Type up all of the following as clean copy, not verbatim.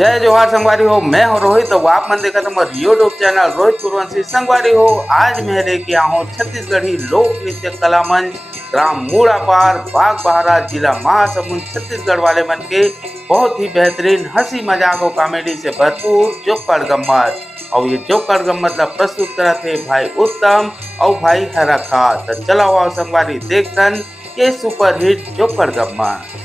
जय जोहार संगवारी हो। मैं हूं रोहित। तो आप मन देखा हमारे यूट्यूब चैनल रोहित कुरवंशी संगवारी हो। आज मैं लेके आया हूँ छत्तीसगढ़ी लोक नृत्य कला मंच ग्राम मूड़ापार बाग बहरा जिला महासमुंद छत्तीसगढ़ वाले मन के बहुत ही बेहतरीन हंसी मजाक और कॉमेडी से भरपूर जोकड़ गम्मत। और ये जोकड़ गम्मत ला प्रस्तुत करा थे भाई उत्तम और भाई हरा खा। तो चला हुआ संगवारी देखन ये सुपरहिट जोकड़ गम्मत।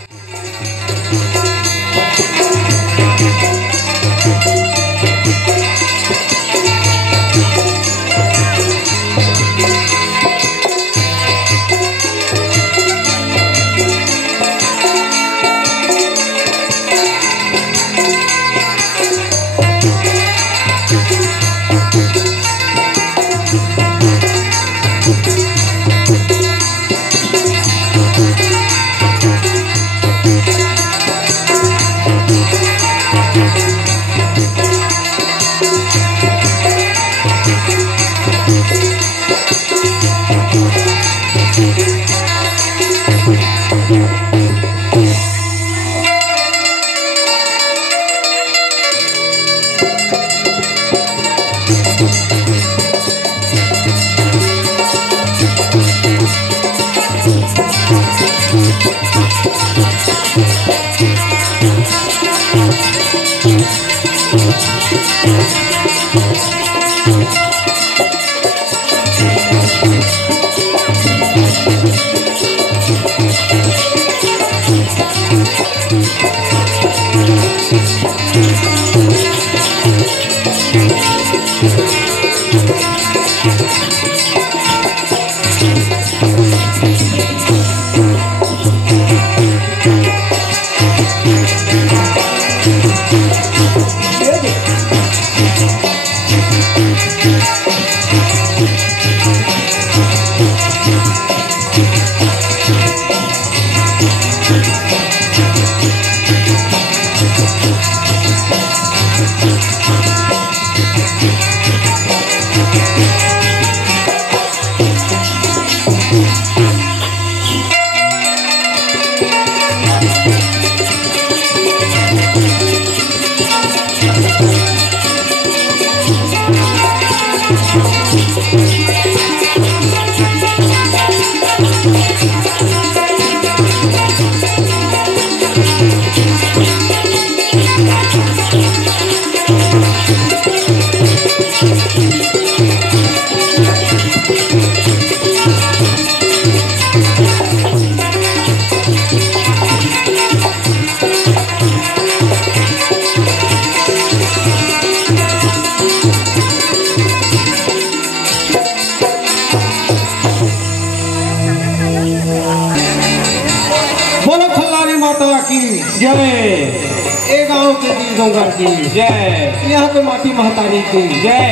जय गाँव के दीजोंगर की जय, यहाँ पे माटी महतारी की जय,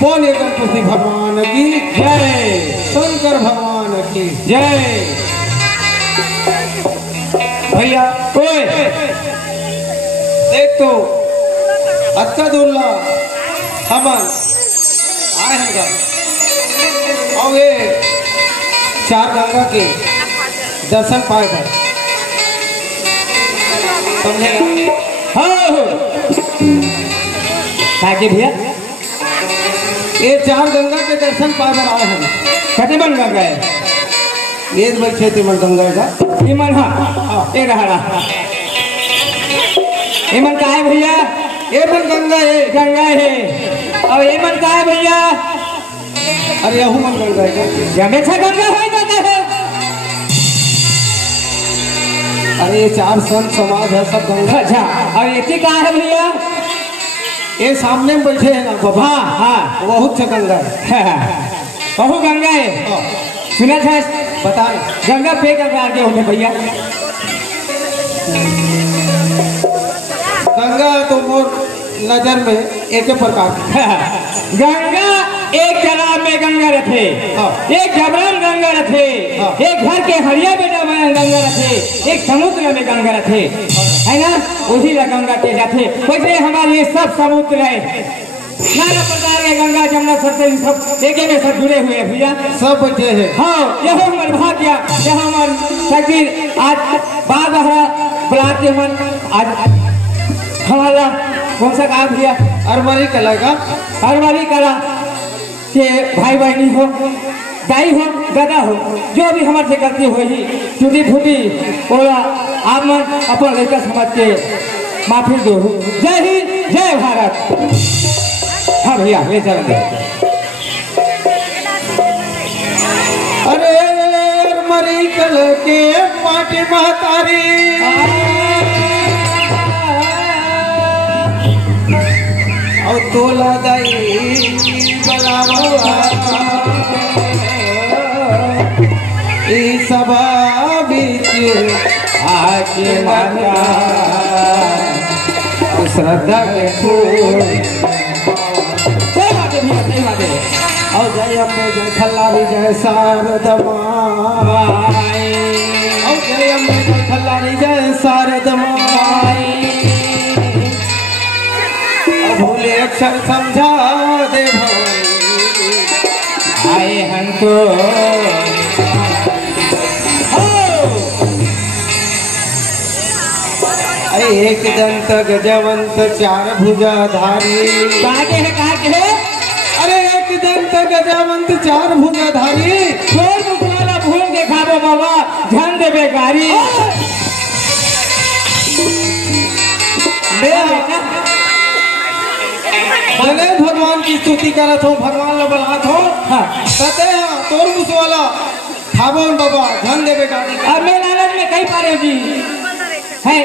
बोले गणपति भगवान की जय, शंकर भगवान की जय। भैया ओए देख तो अक्कादुल्ला हमन आए हैं और ये चार गंगा के दर्शन पाए पर भैया ये चार गंगा के दर्शन पाए बर आए हैं। कटे मन गंगा है ये बैठे थे मन गंगा का ये मन हाँ ये रहा ये मन का है भैया ये मन गंगा है और ये मन का है भैया अरे यहू मन गंगा है हमेशा गंगा हो जाता है। अरे ये चार संत समाज है सब गंगा। अच्छा और ये कहाँ है भैया ये सामने में बैठे हैं ना बाबा हाँ बहुत से गंगा है बहु गंगा है सुना था बता गंगा पे प्रकार के होंगे भैया। गंगा तो मोर नजर में एक प्रकार गंगा एक तालाब में गंगा रथे एक जबरन गंगा रथे एक घर के हरिया बेटा में गंगा रथे एक समुद्र में गंगा रथे है ना उसी ला गंगा के जाते। वैसे हमारे ये सब समुद्र है नाना प्रकार के गंगा जमुना सरस्वती सब एक में सब जुड़े हुए हैं भैया सब बचे हैं। हाँ यह हमारे भाग्य यह हमारे शकीर आज बाग बहरा बुलाते मन आज हमारा कौन सा काम भैया? अरमरी कला का हरवाली कला के भाई बहनी हो, दाई हो, दादा हो, जो भी हमारे से गलती हुई टूटी फूटी बोला आप मन अपन लड़का समझ के माफी दो। जय हिंद, जय भारत। हाँ भैया ले चलेंगे। अरे अरमरी कला के माटी महतारी और तोला दाई बलावा ई सभा बीच आके माता श्रद्धा के फूल। सही बात है भैया, सही बात है। और जय अम्बे जय खल्लारी जय शारदा माई और जय अम्बे जय खल्लारी जय शारदा माई भूले अक्षर समझा दे भवानी आए हमको एक दंत गजवंत चार भुजाधारी। कहा के है? अरे एक दंत गजवंत चार भुजाधारी छोड़ मुखवाला भूल के खाबो बाबा ध्यान दे बेकारी। भले भगवान की स्तुति करत हो, भगवान ला बलात हो। हाँ कहते हैं तोर मुसवाला खाबोन बाबा ध्यान दे बेकारी। अब मैं लालच में कहीं पारे जी है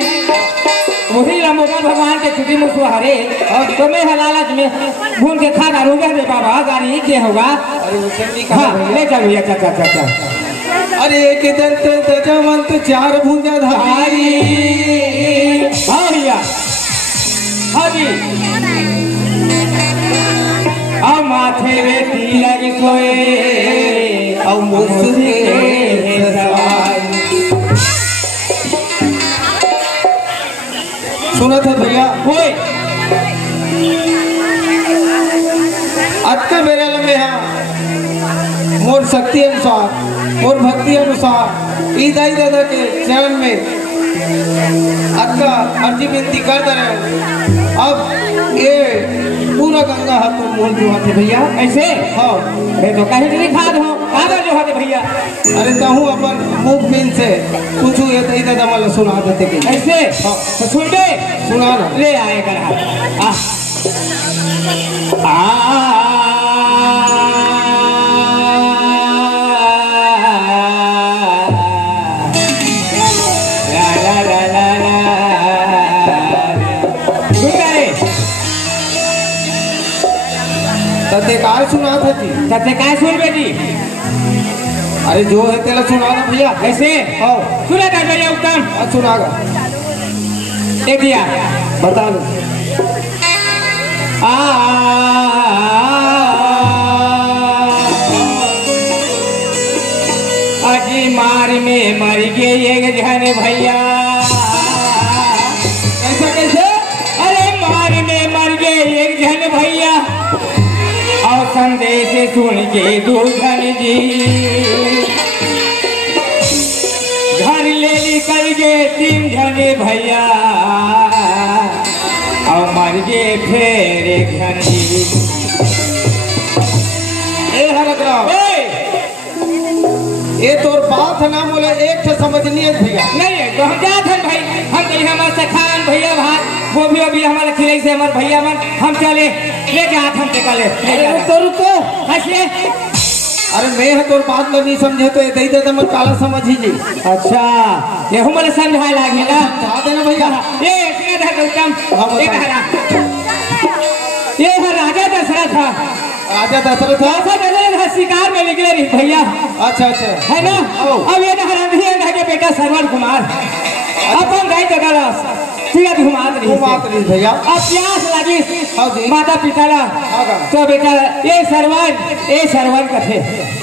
वही रामोदर भगवान के छुट्टी मुसवा हरे और तुम्हें लालच में भूल के खा डालूंगा रे बाबा गाड़ी क्या होगा? अरे उसे नहीं कहा हाँ ले चल भैया, चल चल चल चल। अरे एक दंत गजवंत चार भुजाधारी। हाँ भैया, हाँ जी। और माथे में तिलक सोए और मुझसे सवाल सुना था भैया कोई आज का मेरे लम्बे हाँ मोर शक्ति अनुसार मोर भक्ति अनुसार ई दाई दादा के चरण में आज का अर्जी विनती कर दे रहे। अब ये पूरा गंगा हाथ तो मोल जो हाथे भैया ऐसे हाँ अरे तो कहीं नहीं खा दो कागज जो हाथे भैया। अरे कहूँ अपन मुख बिन से कुछ ये दाई दादा वाला सुना देते कि ऐसे हाँ तो सुन दे, सुना ना ले आए कर तते काय सुना था जी तते काय सुन बेटी? अरे जो है तेरा सुना ना भैया ऐसे हाँ सुना कर भैया उत्तम आज सुनागा एक दिया बता दो अजी मार में मर गए एक जन भैया। कैसा कैसे? अरे मार में मर गए एक जन भैया और संदेश सुन के दूधन जी घर ले निकल गए तीन जने भैया और मर गए फिर एक जन जी। ए हरकराव ये तोर बात है ना बोले एक ठे समझनी है भैया नहीं है तो हम क्या थे भाई, हम कहीं हमारे से खान भैया भात वो भी अभी हमारे खिलाई से हमारे भैया मन हम चले लेके हाथ हम निकाले रुको रुको ऐसे। अरे मैं है तोर बात लो नहीं समझे तो ये दई दे मत काला समझ ही जी। अच्छा ये हमारे समझाए लागे ना समझा देना भैया। ये इसमें था गौतम हाँ, ये कहा ये है राजा दशरथ था। राजा दशरथ था। राजा दशरथ शिकार में निकले रही भैया। अच्छा अच्छा है ना? अब ये ना के बेटा सरवन कुमार अपन गई जगह फिर घुमात रही भैया। अब प्यास लगी हाँ जी। माता पिता ला तो बेटा ये सरवन कथे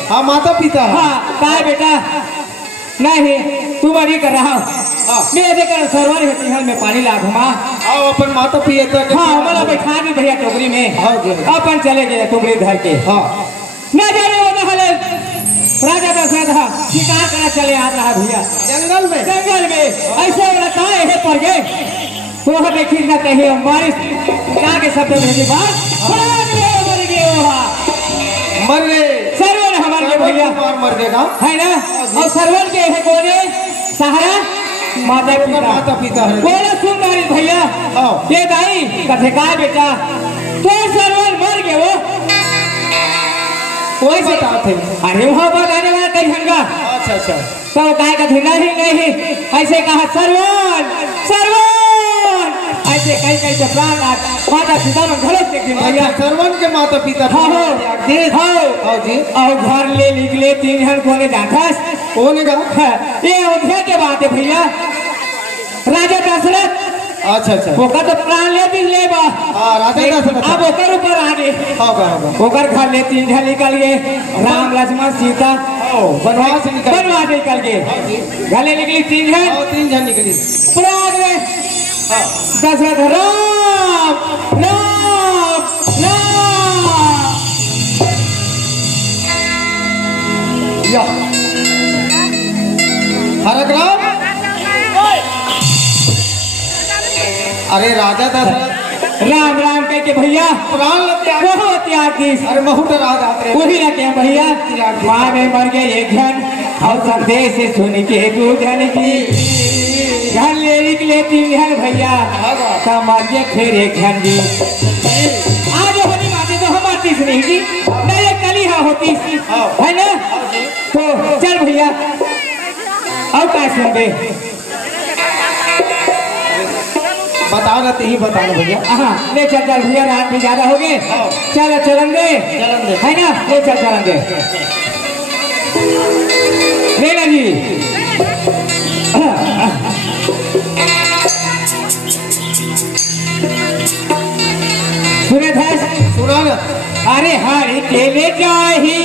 हाँ माता पिता हाँ काय बेटा नहीं तू बड़ी कर रहा मैं देखकर सरवन के तिहल में पानी ला घुमा आओ अपन माता पिता के हाँ हमारा बैठा दी भैया टोकरी में हाँ जी। अपन चले गए टोकरी धर के हाँ न जाने वो नहले राजा दशरथ शिकार करना चले आ रहा भैया जंगल में ऐसे लगता है पड़ गए वो देखी ना कहीं बारिश क्या के शब्द भेजी बात मर गए सरवन हमारे भैया मर गएगा है ना। और सरवन के है कोने सहारा माता पिता है। बोला सुन रही भैया ये दाई कथे का बेटा तो सरवन मर गए वो वैसे थे। अरे वहाँ बताने वाला कई हंगा। अच्छा अच्छा तो काय का नहीं ऐसे कहा सरवन सरवन ऐसे कई कई से प्राण माता पिता में घरों देखे भैया। सरवन के माता पिता जी और घर ले निकले 3 जन कोने जाता कौन का ये अयोध्या के बात है भैया। राजा दशरथ अच्छा अच्छा वो तो प्राण ले भी ले बा राजा दशरथ अब ओकर ऊपर आगे ओकर घर ले 3 जन निकल गए राम लक्ष्मण सीता वनवास निकल गए। गले निकली 3 जन निकली प्राग में दशरथ राम राम राम या हरक राम। अरे राजा दशरथ राम राम कह के भैया प्राण बहुत त्याग दी। अरे बहुत राज वही ना क्या भैया माँ में मर गए 1 जन और संदेश से सुन के 2 जन की घर ले निकले 3 जन भैया तो मर गए फिर 1 जन जी। आज होनी बातें तो हम आती नहीं जी नहीं कली हाँ होती है ना। तो चल भैया और क्या सुन दे बता रहे ही बता लो भैया। हाँ ले चल चल भैया रात भी ज्यादा हो गए चल चलन दे है ना ले चल चलन दे ले ना जी। सुने थे सुना ना अरे हरि के ले जाही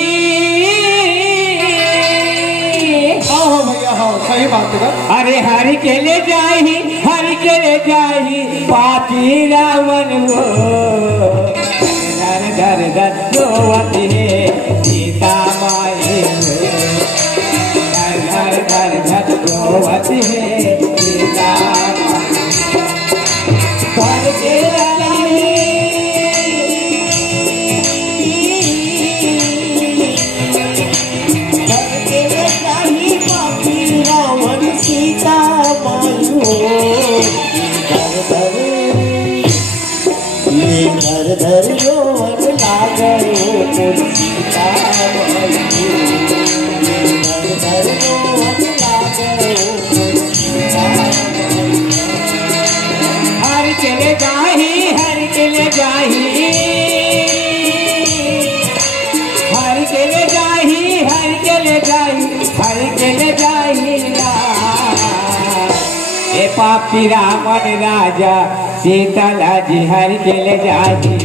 हाँ भैया हाँ सही बात है। अरे हरि के ले जाही हरि के ले जाही पापी रावण वो धर धर धर रोवती है सीता माई धर धर धर रोवती है सीता घर के धर धर रोवन लागो सीता धर धर रोवन लागो हर चले जाही हर चले जाही हर चले जाही हर चले जाही हर चले जाही ए पापी रावण राजा सीता जी हर के ले जाही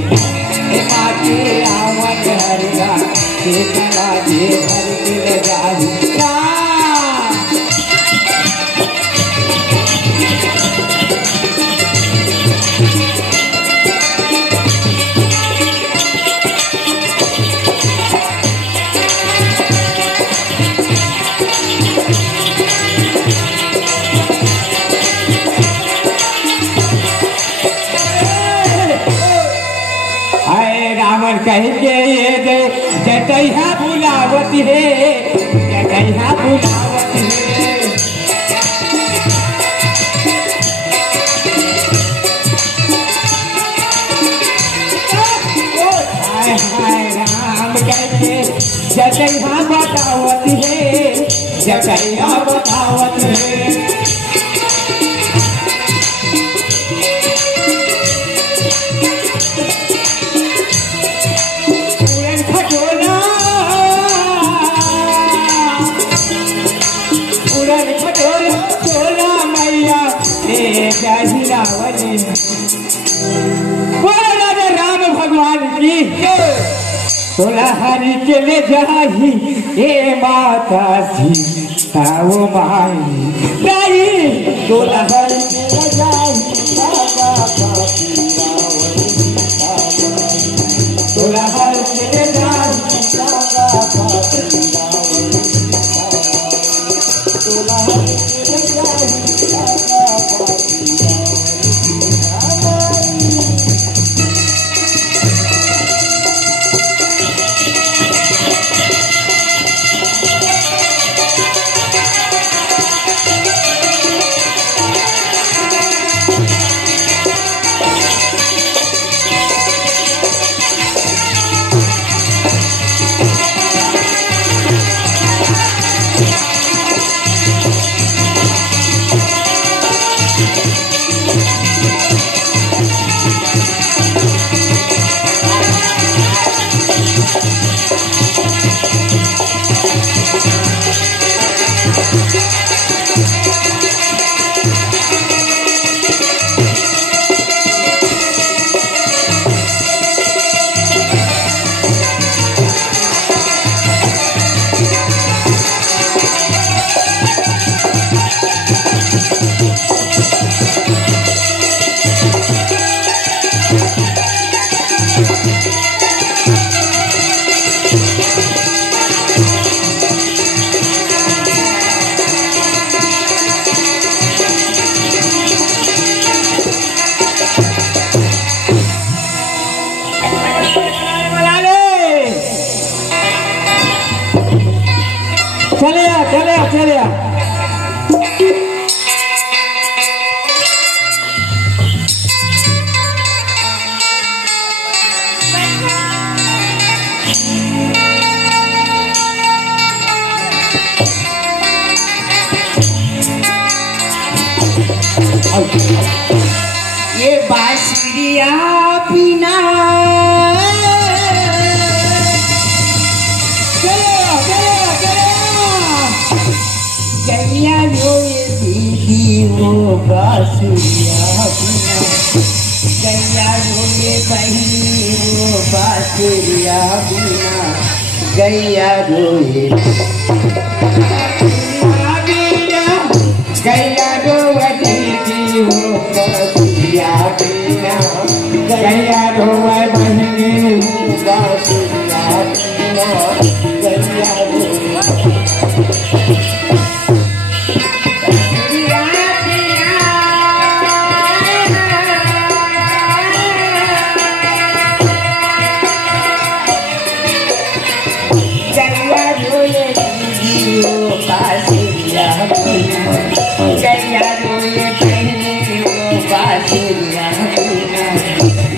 पापी रावण हरिया सीता जी हर के ले जाही। रावण कह के ये दे जटैया बुलावत है जटैया बुलावत है। हाय हाय राम कह के जटैया बतावत है जटैया बतावत है। राजा राम भगवान की तोला हरि के ले जाही ए माता सीता वो माई दाई तोला हरि के ले जाही तोला हरि के ले जाही तोला हरि के ले जाही चले आ चले आ चले आ। ये बांसुरिया बिना गैया जो ये दीदी वो बांसुरिया बिना गैया जो ये बहनी वो बांसुरिया बिना गैया जो ये गैया जो दीदी वो बांसुरिया बिना गैया जो बहनी वो बांसुरिया बिना गैया जो गैया रोए पहने वो बांसुरिया बिना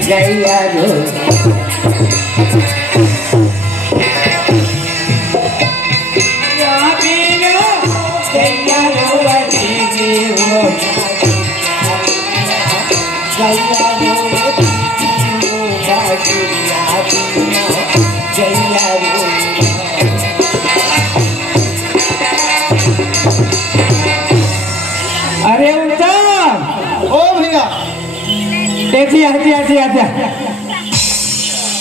गैया रोए गैया रोए दीदी वो गैया रोए दीदी वो बांसुरिया बिना गैया रोए। अरे उत्तम ओ भैया ऐसी ऐसी ऐसी ऐसी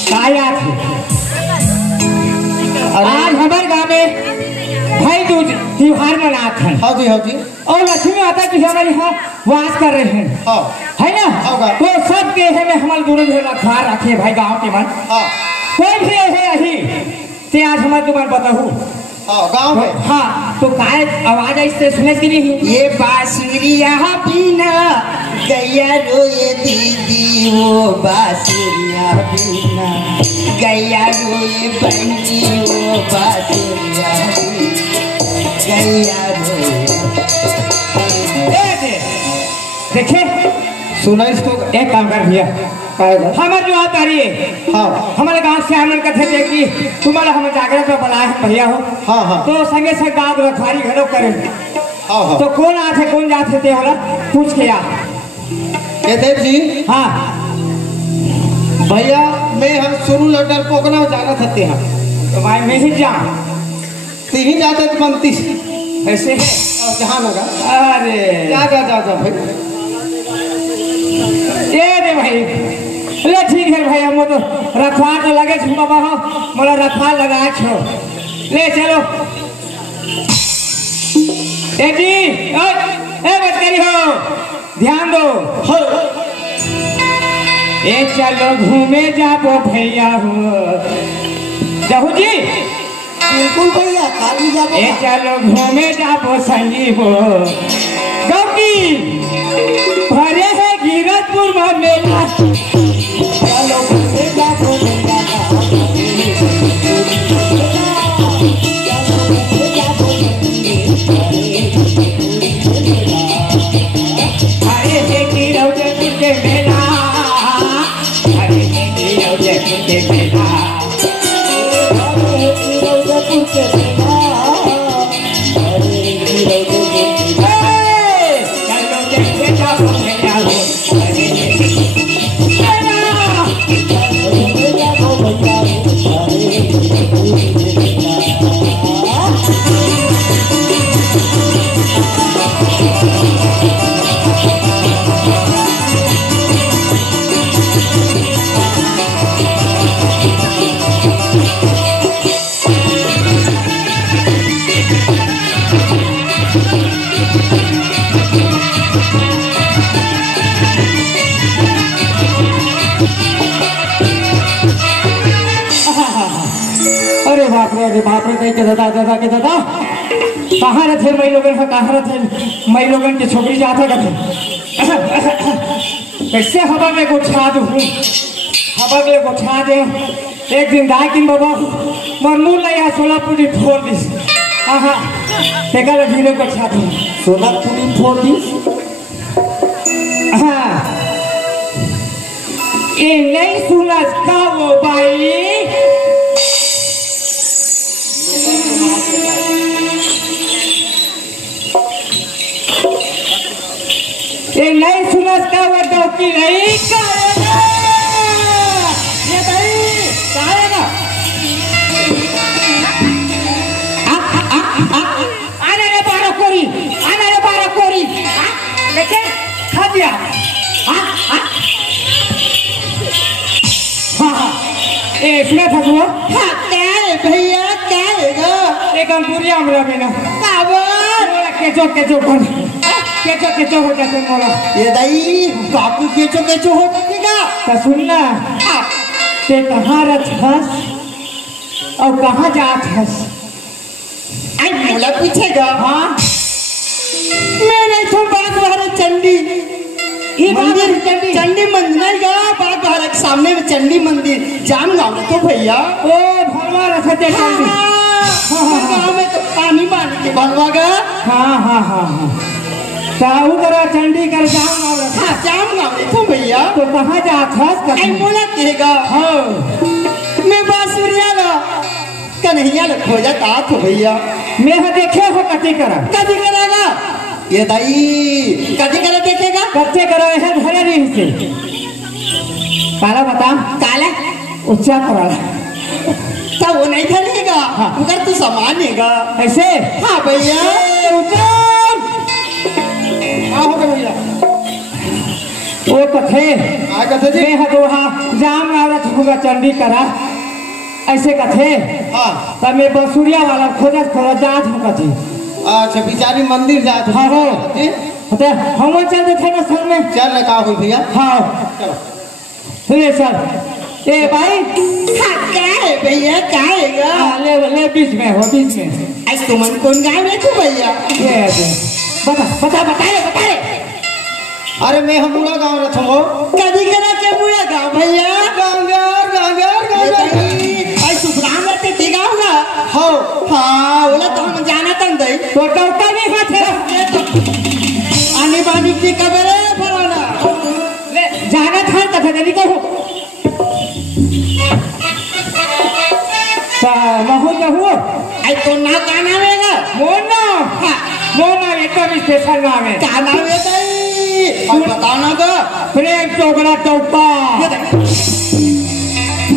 काय आज हमारे गाँव में भाई दूज त्योहार मनाते हैं। हाँ जी हाँ जी और लक्ष्मी माता की हमारे यहाँ वास कर रहे हैं हाँ है ना। हाँ, हाँ। तो सब के है में हमारे दोनों घर रखा रखे भाई गाँव के मन हाँ कोई भी है यही ते आज हमारे तुम्हारे बताऊँ हाँ गाँव में हाँ तो काय आवाज इससे सुने की नहीं। ये बांसुरिया बिना गैया रोए दीदी वो बांसुरिया बिना गैया रोए बहनी वो बांसुरिया गैया रोए। देखे सुना इसको एक काम कर भैया हमारे जो आता रही है हाँ हमारे गांव से आनंद कथे थे कि तुम्हारा हम जागरण में बुलाए हैं भैया हो हाँ हाँ तो संगे संग गाँव रखवारी घरों करे हाँ हाँ तो कौन आते कौन जाते थे हमारा पूछ के आ। ये देव जी हाँ भैया मैं हम शुरू लटर पोकना जाना सकते हैं तो भाई मैं ही जा तीन जाते तो बनती ऐसे है जहाँ लगा अरे जा जा जा जा भाई ये रे भाई ले ठीक है भाई हम तो रखवार तो लगे छो बाबा हो मोला रखवार लगा छो ले चलो ए जी ए बच करी हो ध्यान दो हो ए चलो घूमे जाबो भैया हो जाहू जी बिल्कुल भैया काली जाबो ए चलो घूमे जाबो संगी हो गौकी भरे है गिरतपुर में मेला चलो घूमे जाबो भैया हरे से गिरतपुर के मेला हरे से गिरतपुर के मेला चलो देखे जाबो भैया हो हरे से अरे बाप रे कहीं के दादा दादा के दादा कहाँ रहे मई लोगन का कहाँ रहे मई लोगन के छोकरी जाते करते कैसे हवा में गोठा दू हवा में गोठा दे एक दिन दाई किन बाबा मर मुँह नहीं है सोलापुर फोड़ दी आहा तेरा धीरे को छाती सोना पूरी फोड़ी हाँ ये नहीं सुना का वो भाई ये नहीं सुना का वो डॉक्टर नहीं करेगा ये भाई करेगा आने रे बारह कोरी देखे खा दिया हाँ ए सुना था वो हाँ क्या है भैया क्या है एक अंकुरिया हमरा बिना काबर मोला केचो हो जाते मोला ये दाई काकू केचो हो जाएगा तो सुनना ते कहाँ रखस और कहाँ जात हस आई मोला पूछेगा हाँ मैं नहीं तो बाग भारत चंडी ये मंदिर चंडी चंडी मंदिर नहीं गा बाग भारत के सामने में चंडी मंदिर जाम गाँव में तो भैया ओ भरवा रखते चंडी गाँव में तो पानी के बनवा गा हाँ साहू करा चंडी कर जाम और हाँ जाम गाँव में तो भैया तो कहाँ जात हस आई मोला कहेगा हाँ मैं बांसुरिया ला कन्हैया ला खोजा ता तो भैया मैं देखे हो कति करा कभी करेगा ये दाई कभी करे देखेगा कच्चे करा है धरे नहीं से काला बता काला उच्चा करा तो वो नहीं धरेगा मगर तू सामान्यगा ऐसे हाँ भैया हो गया भैया वो कथे आ कथे जी मैं हदोहा जाम औरत होगा चंडी करा ऐसे कथे हाँ तब मैं बसुरिया वाला खोजत जात हो कथे अच्छा बिचारी मंदिर जात हाँ हो जी तो हम चलते थे ना सर में चल का हुई भैया हाँ सुनिए सर ए भाई हाँ क्या है भैया क्या है ले बीच में आज तुमन कौन गाँव में तू भैया ये बता रे अरे मैं हमूला गाँव रथ हो कभी करा के मुड़ा गाँव भैया आज सुखराम रहते दिगाव ना हो हाँ बोला तो हम जाना तन दई तो डॉक्टर भी हाथ आने बानी की खबर है फलाना ले जाना था कथा नहीं कहो महू आज तो ना का नाम है मोना एकदम स्पेशल नाम है क्या नाम है दई अब बताओ ना गा प्रेम चोकरा टोपा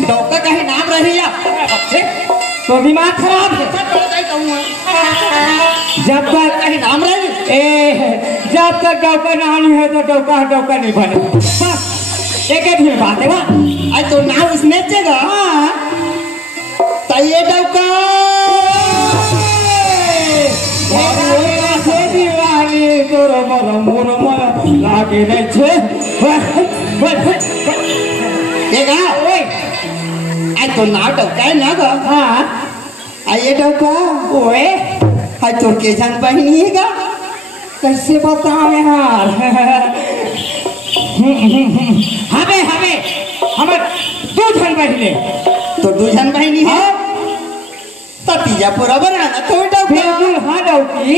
डॉक्टर का ही नाम रही तो दिमाग खराब है जब तक कहीं नाम रही जब तक डॉक्टर नानी है तो डॉक्टर नहीं बने बस एक ही बात है वाह आज तो नाम उसने चेगा हाँ तैये डॉक्टर तोरो मोर लागे नहीं छे देखा आज तो नाम डॉक्टर है ना गा हाँ आइए डॉक्टर ओए आज तो के जान बहनी है गा कैसे बताओ यार हमें हमार दो जन बहने तो दूजन बहनी है तो तीजा पूरा बनाना तो डॉक्टर बिल्कुल हाँ डॉक्टी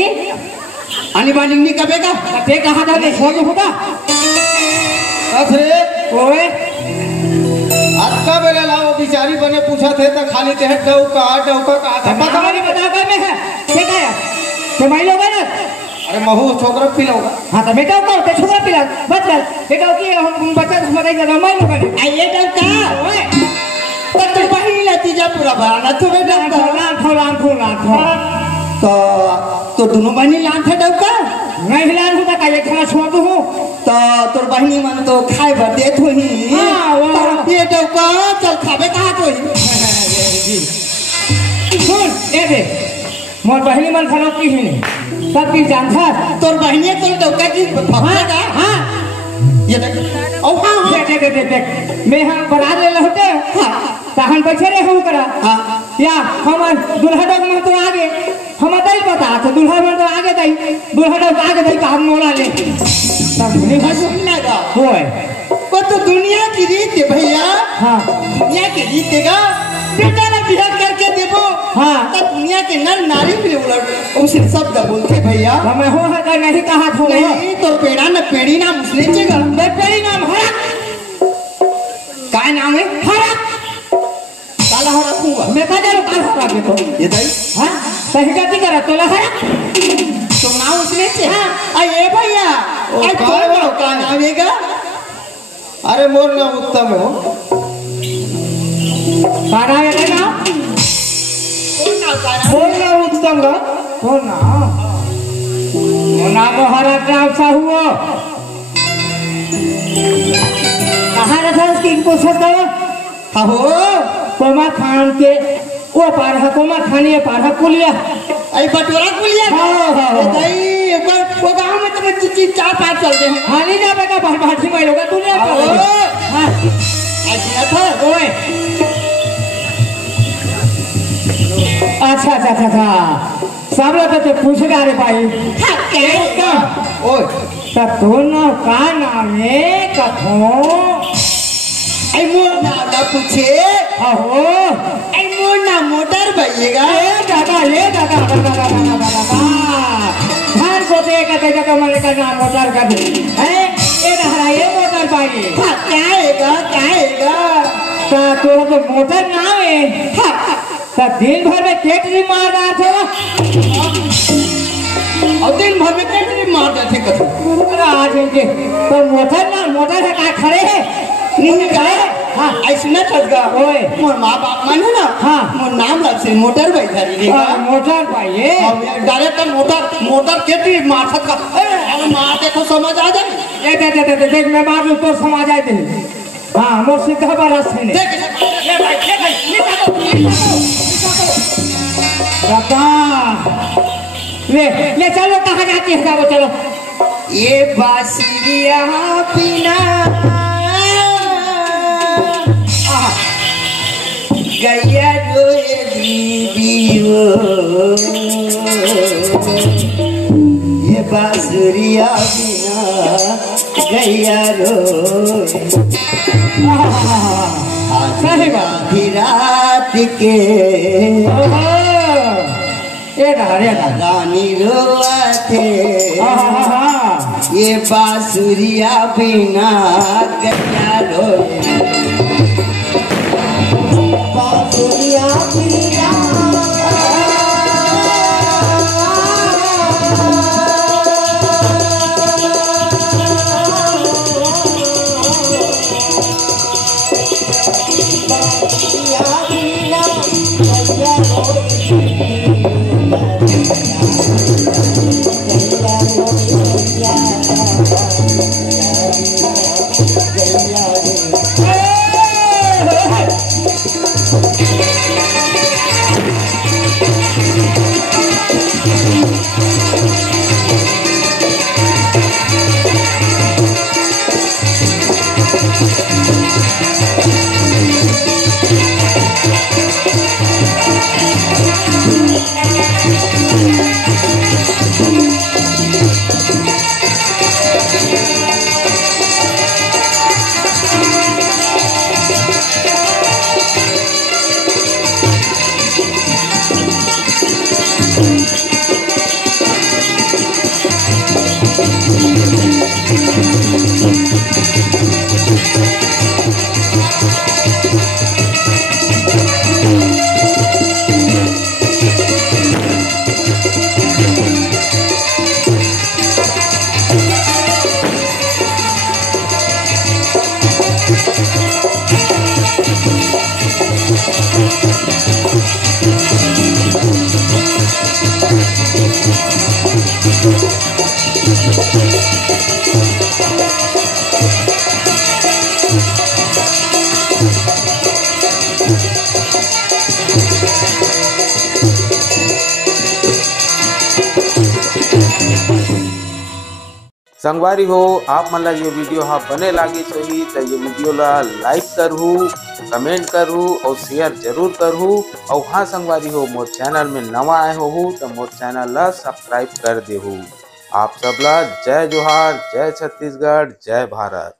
आने वाली नहीं कबेगा ते कहा था ले खोज होगा अरे ओए आज का बेला ला वो बिचारी बने पूछा थे तो खाली ते डौका कहा था बता नहीं बता कर में है क्या है ते माई लोग है ना अरे महू छोकरा पिलाऊंगा हाँ तो बेटा को ते छोकरा पिला बच गया बेटा की हम बच्चा हमारे जगह माई लोग है आइए डॉक्टर ओए तो तुम बहनी ला तीजा पूरा बनाना तो बेटा लान तो दोनों बहनी लान थे डॉक्टर नहीं लान होता का एक खाना छोड़ दो तो तोर बहनी मन तो खाए भर देत होही हाँ, वो। तो ये डॉक्टर चल खाबे कहाँ तो ही सुन ए दे मोर बहनी मन खाना की ही सब की जानता तोर बहनी तोर डॉक्टर की भक्का हाँ ये देख ओ हाँ देख मैं हम बना ले होते तहन बैठे रहे हम करा हाँ या हमार दुल्हा डग में तो आगे हम दई बता तो दुल्हा में तो आगे दई दुल्हा डग आगे दई का हम मोड़ा ले तब नहीं बस लगा होए वो तो दुनिया की रीत है भैया हाँ दुनिया की रीत देगा बेटा ना बिहार करके देबो हाँ। तो दुनिया के नर नारी भी उलट उस शब्द बोलते भैया। मैं हो है नहीं कहा थो नहीं तो पेड़ा न पेड़ी नाम उसने चेगा। पेड़ी नाम हरा काय नाम है? हरा काला हरा खूंगा मैं कहा जरूर काल हरा के तो ये दाई हाँ सही गति करा तो हरा तो नाम उसने चे। हाँ। ये भैया ओ, आई काय बोलो का नाम है का? अरे मोर नाम उत्तम है हो। काना है ना कौन नाम का नाम? मोर नाम उत्तम का तो ना तो हरा ग्राम सा हुआ कहाँ रखा उसकी पूछा था हो कोमा खान के वो पार है कोमा खानी है पार है कुलिया आई बटोरा कुलिया। हाँ। ये दाई एक बार वो गांव में तो चीज चार पांच चलते हैं। खाली जा बेटा भाठी में लोग दुनिया आओ। हाँ ऐसा था ओए अच्छा सब लोग तो पूछेगा रे भाई हाँ, क्या ओए तो तू ना का नाम है कथो आई मोर नाम ना पूछे। अहो आई मोर नाम मोटर भैया। ये दादा धान को दे कहते जगह मैंने का नाम मोटर कर दे है ये रहा ये मोटर भाई हाँ, क्या हैगा तो मोटर नाम है हाँ। तो दिन भर में केटली मार रहा था और दिन भर में कैसे मार देते कथो। आज इनके तो मोटर है कहाँ खड़े है नहीं खड़े है हाँ ऐसे न चलगा। ओए मोर माँ बाप मन है ना हाँ। मोर नाम लग से मोटर भाई धरी देगा। मोटर भाई ये डायरेक्ट मोटर केटी मार सकता। अरे मार देखो समझ आ जाए। देख मैं मार लूँ तो समझ आए थे हाँ मोर सीधा बरस थे देख ले भाई ले चलो कहाँ जाती है जाओ चलो ये बांसुरिया बिना गैया रोए दीदियो। ये बांसुरिया बिना गैया रोए सही बात आधी रात के ये धारे रानी रोआ थे। ये बांसुरिया बिना गैया रोए बांसुरिया बिना संगवारी हो आप मन ला ये वीडियो हाँ बने लागी होही तो ये वीडियो ला लाइक करहू कमेंट करहू और शेयर जरूर करहू और हाँ संगवारी हो मोर चैनल में नवा आए हो तो मोर चैनल ला सब्सक्राइब कर देहू। आप सब ला जय जोहार, जय छत्तीसगढ़, जय भारत।